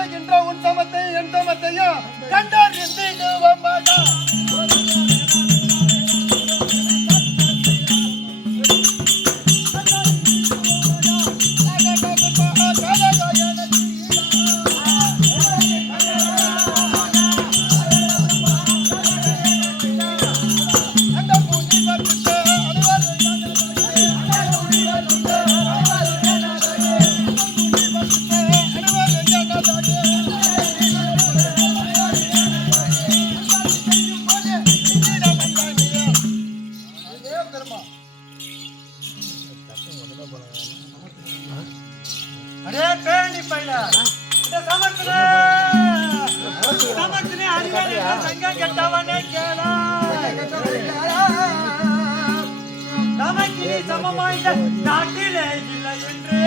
ஆடுகின்ற உன் சமத்தையும் என் சமத்தையும் கண்டார் என்று நமக்கு சமமாய் நாட்டிலே இல்லை என்று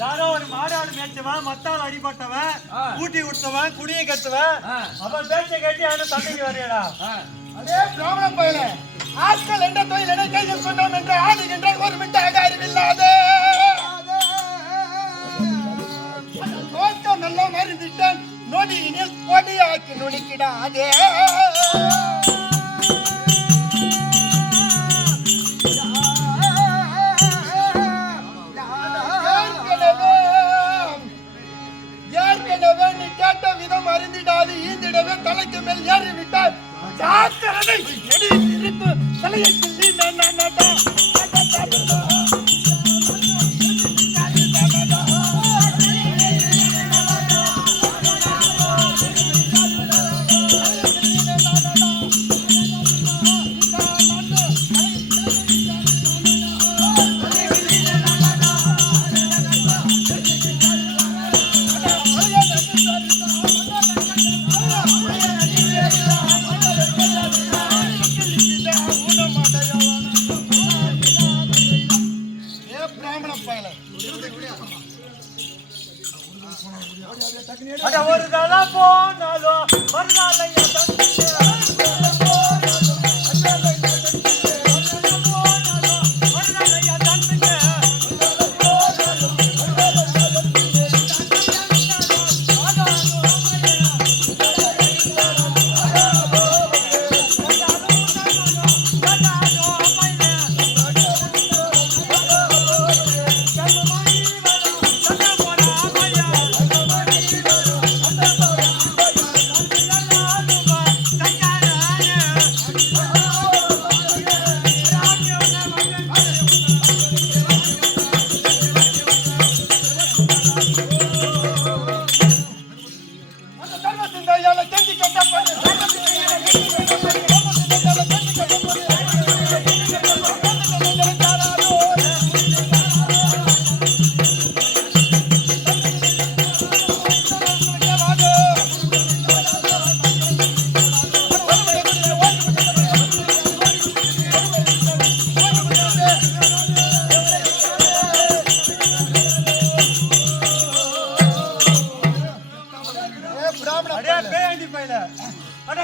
யாரோ ஒரு மாடாடு மேய்ச்சவன் மத்தால் அடிபட்டவன் ஊட்டி விட்டவன் குடியை கட்டுவன் அவன் பேச்சை கேட்டு யாரும் சண்டைக்கு வரையடா. அதே பிராமண பயில ஆட்கள் என்ற தொழில் என கையில் சொன்னோம் என்று ஆடுகின்ற ஒரு விட்டாக அறிவில்லாதே தோற்றம் எல்லாம் அறிந்துட்டான் நொடியினில் கொடியாக்கி நுணிக்கிடாதே. அறிந்திடாது ஈந்திடவே தலைக்கு மேல் ஏறிவிட்டால் ஜாக்கிரதை தலையை கிள்ளி ஒரு தலை போனாலும் ஒரு நாளைய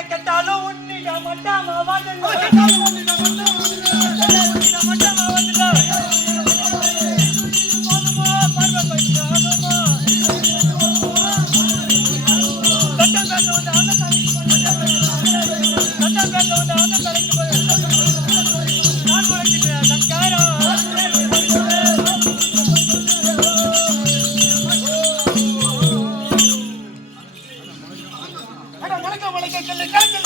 கெட்டாலும் உன்னிட மட்டாம முளைக்க முளைக்க கல்லு கலக்கல்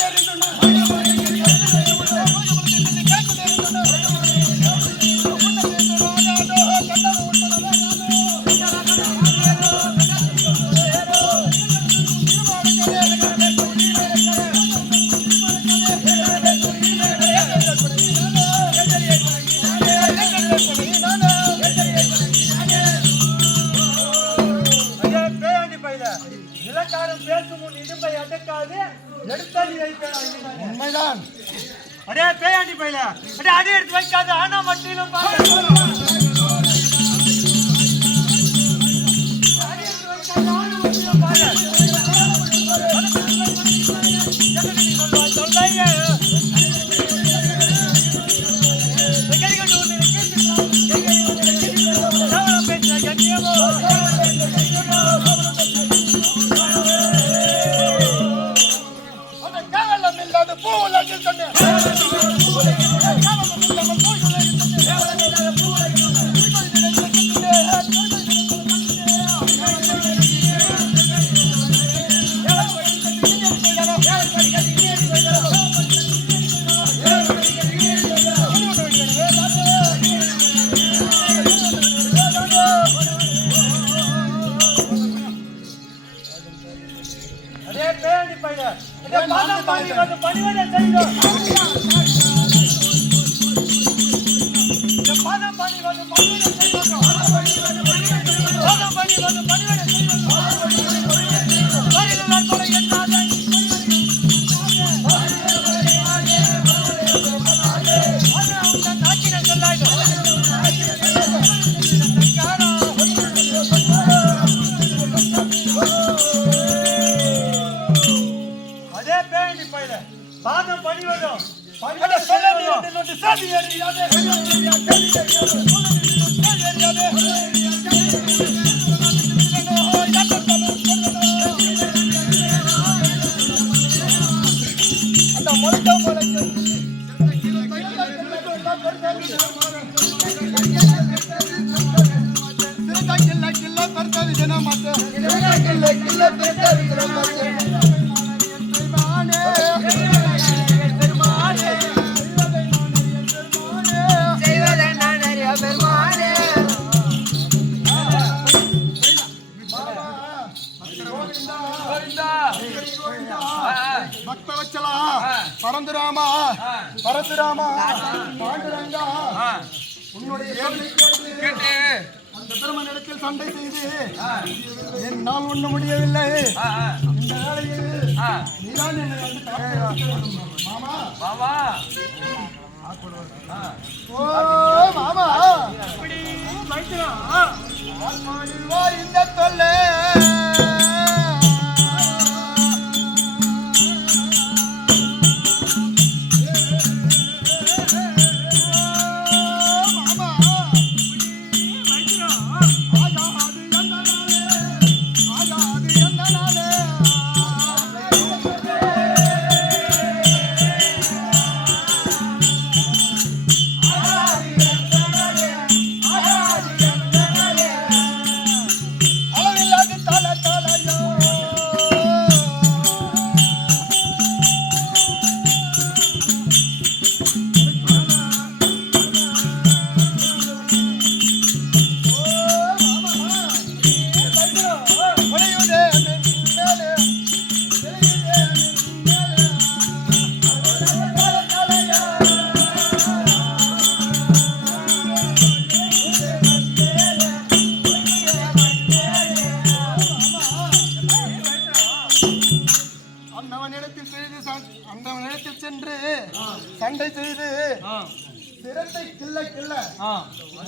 எடுத்தா நீ வைப்பேடா. உண்மைதான். அடே பேயாண்டி பையில அடே அடி எடுத்து வைக்காத. ஆனா மட்டிலும் பாதம் பணிவதும் பக்தவச்சலா பரந்துராமா பரசுராமா பாண்டுரங்கா உன்னுடைய கேட்டு அந்த பெருமனிடத்தில் சண்டை செய்து என்னால் ஒண்ணு முடியவில்லை. இந்த வேளையில் நீதான் என்னை வந்து மாமா மாமா ஓ மாமா இந்த தொல்லை சண்டை செய்து சிரத்தை கிள்ள கிள்ள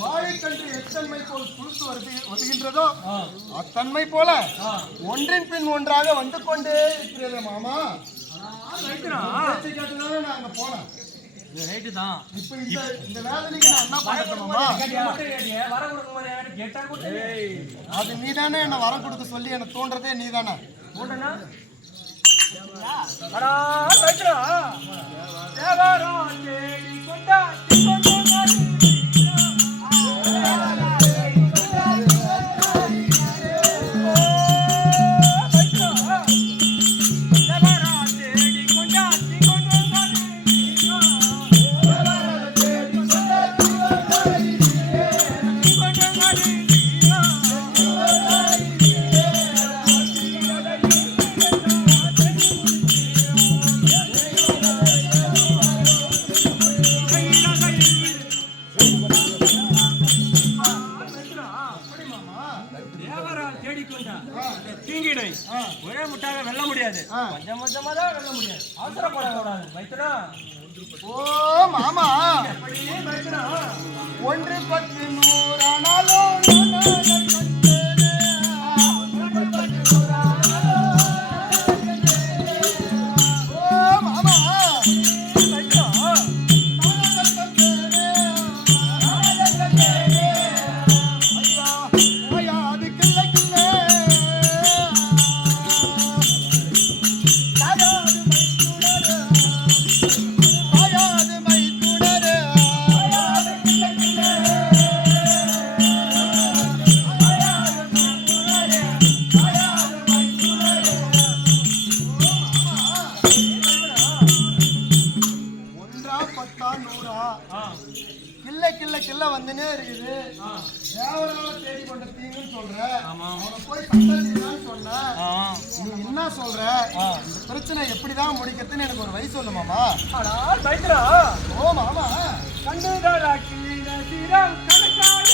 வாழைக்கன்று எத்தன்மை போல் புழுத்து வருகின்றதோ அத்தன்மை போல ஒன்றின் பின் ஒன்றாக வந்து கொண்டே இருக்கிறது மாமா. நாங்க போனோம் இப்ப இந்த வேதனைக்கு நான் என்ன பண்ணட்டுமா? அது நீதானே என்ன வரம் கொடுக்க சொல்லி என்ன தோன்றதே நீதானே. தேடிக்கொண்டா தீங்கிடை ஒரே முட்டாக வெல்ல முடியாது. கொஞ்சம் கொஞ்சமா தான் வெல்ல முடியாது. அவசரப்படக்கூடாது மைத்துனா. ஓ மாமா, ஒன்று 10 100 ஆனாலும் கிள்ள வந்துனே இருக்குது. தேவரால தேடி கொண்ட தீங்குன்னு சொல்ற. அவனை போய் சண்டை சொன்ன. நீ என்ன சொல்ற? இந்த பிரச்சனை எப்படிதான் முடிக்கிறதுன்னு எனக்கு ஒரு வழி சொல்லு மாமா. ஓ மாமா, கண்டுதாடா கிளின சிரம் கணக்காய்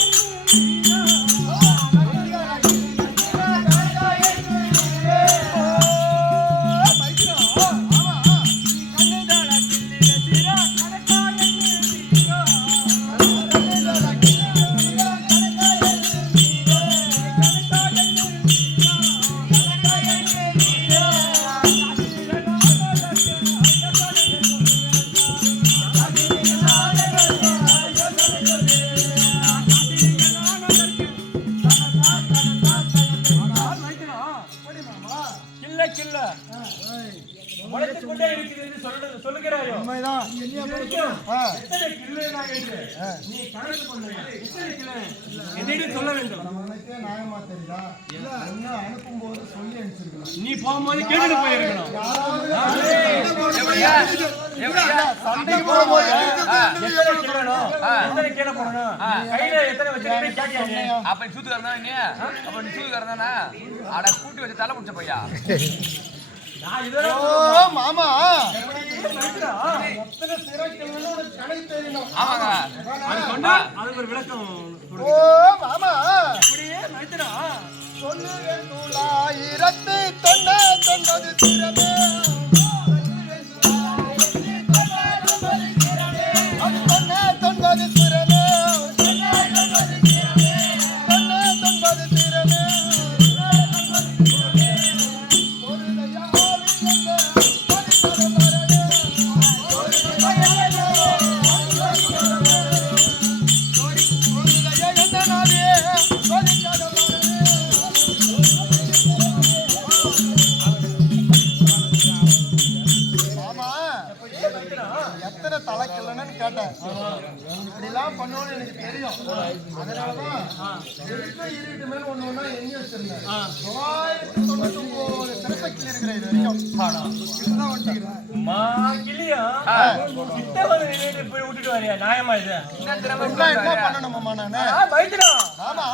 சொல்லுகிறாயோ? உண்மைதான். சொல்ல வேண்டும். நியாயமா தெரியுதா? அனுப்பும் போது சொல்லி அனுப்பிச்சிருக்கலாம். நீ போகும்போது கேட்டு போயிருக்கணும். சண்டைக்கு போகும்போது எத்தனை கீழே போடணும், கையில எத்தனை வச்சிருக்கீங்க? அப்ப நீ சூத்துக்காரன் தானே? அப்ப நீ சூத்துக்காரன் தானே? அட கூட்டி வச்சு தலை முடிச்ச பையா. ஓ மாமா, எத்தனை சிறைக்கல்லுன்னு உனக்கு கணக்கு தெரியணும். ஆமாங்க, அதுக்கு ஒரு விளக்கம். ஓ மாமா, அப்படியே மைத்துனா சொல்லு 999 சிரமே. எத்தனை தலைக்கல்லன்னு கேட்டேன். இப்படிலாம் பண்ணுவோன்னு எனக்கு தெரியும். அதனாலதான் இருட்டு மேல ஒண்ணு ஒண்ணா எண்ணி வச்சிருந்தேன். 999 சிறப்பக்கில் இருக்கிற இது வரைக்கும் இதுதான் வண்டிக்கிறேன். போய் விட்டுட்டு வரியா? நியாயமா இது? என்ன பண்ணணுமாமா நானு? ஆமா,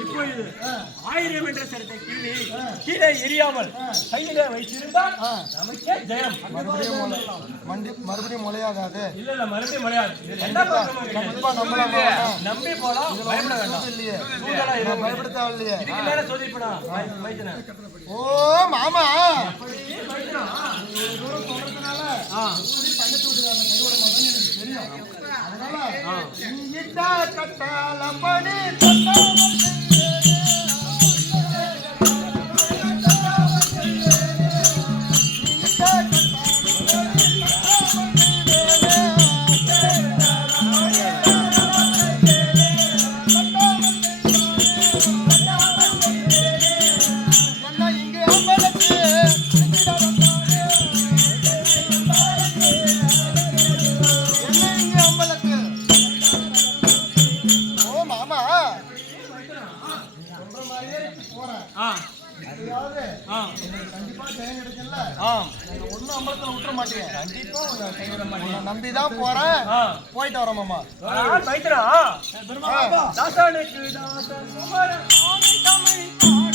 இப்பொழுது 1000 என்ற சரத்தை கிள்ளி கீழே எரியாமல் கையில வைத்திருந்தால் நமக்கே ஜெயம். மறுபடியும் முளையாகாது. இல்ல மறுபடியும் முளையாது. நம்பி போலாம், பயப்பட வேண்டாம். இல்லையே பயப்பட தேவையில்லையே. இதுக்கு மேல சோதிப்படா மைத்துனா. ஓ மாமா, பக்கத்து வீட்டுக்காரன் கைவிட மாட்டேன்னு எனக்கு தெரியும். அதனால நீ இட்டா கட்டால பணி இங்கே தேங்க எடுக்கல ஆம் ஒன்னும் அம்பலத்துல விட்டுற மாட்டேன் கண்டிப்பா உன்னை கைவிட மாட்டேன் நம்பிதான் போறேன் போயிட்டு வரேன் மாமா மைத்ரா தாசானுக்கு தாசன் குமார சாமி தமிழ் பாட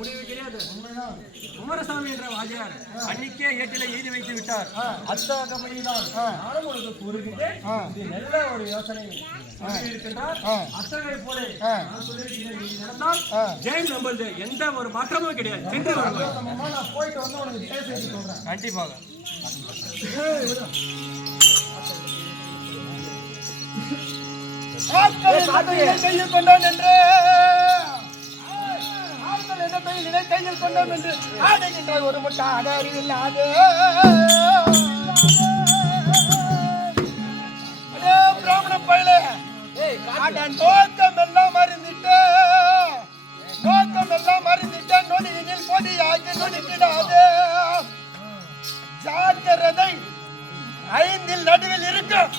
முடிவு கிடையாது. குமாரசாமி என்ற வாஜியார் அன்னைக்கே ஏட்டில எழுதி வைத்து விட்டார். அத்தகையதான் நானும் உங்களுக்கு கூறுகிறேன். இது நல்ல ஒரு யோசனை இருக்கின்றார். அத்தகைய போல நான் சொல்லியிருக்கிறேன். இது நடந்தால் ஜெயம் நம்பது எந்த ஒரு மாற்றமும் கிடையாது. சென்று வருவார். நான் போயிட்டு வந்து உனக்கு பேசி சொல்றேன். கண்டிப்பாக கையில் கொண்டான் என்று கையில் கொண்டோம் என்று ஆடுகின்ற ஒரு முட்டை அறிவில்லாது பிராமண பயில நோக்கம் எல்லாம் அறிந்துட்டு நொடியினில் பொடியாகி நொடிக்கிடாது ஜாக்கிரதை 5 நடுவில் இருக்கும்